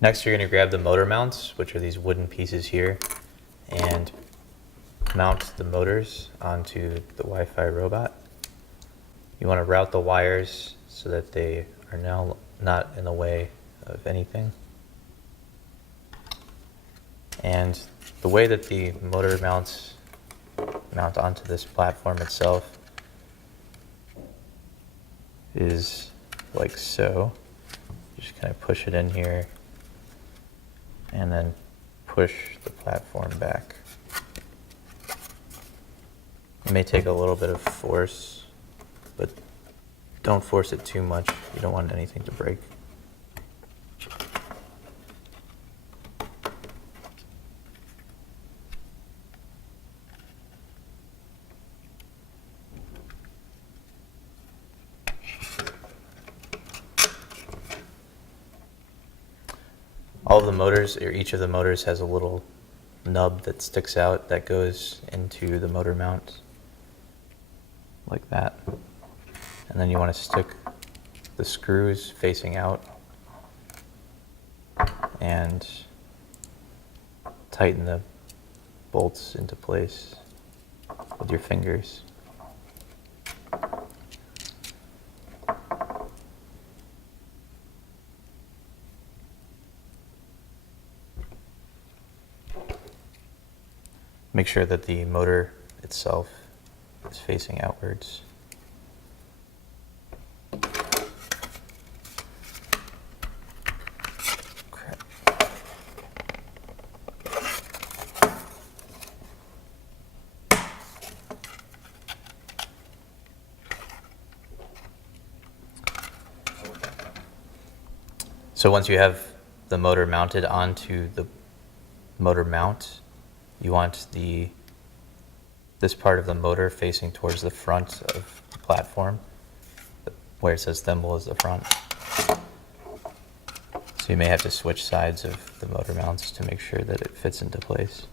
Next, you're going to grab the motor mounts, which are these wooden pieces here, and mount the motors onto the Wi-Fi robot. You want to route the wires so that they are now not in the way of anything. And the way that the motor mounts mount onto this platform itself is like so. Just kind of push it in here and then push the platform back. It may take a little bit of force, but don't force it too much. You don't want anything to break. All of the motors, or each of the motors, has a little nub that sticks out that goes into the motor mount, like that. And then you want to stick the screws facing out and tighten the bolts into place with your fingers. Make sure that the motor itself is facing outwards. Crap. So once you have the motor mounted onto the motor mount, you want this part of the motor facing towards the front of the platform, where it says Thimble is the front. So you may have to switch sides of the motor mounts to make sure that it fits into place.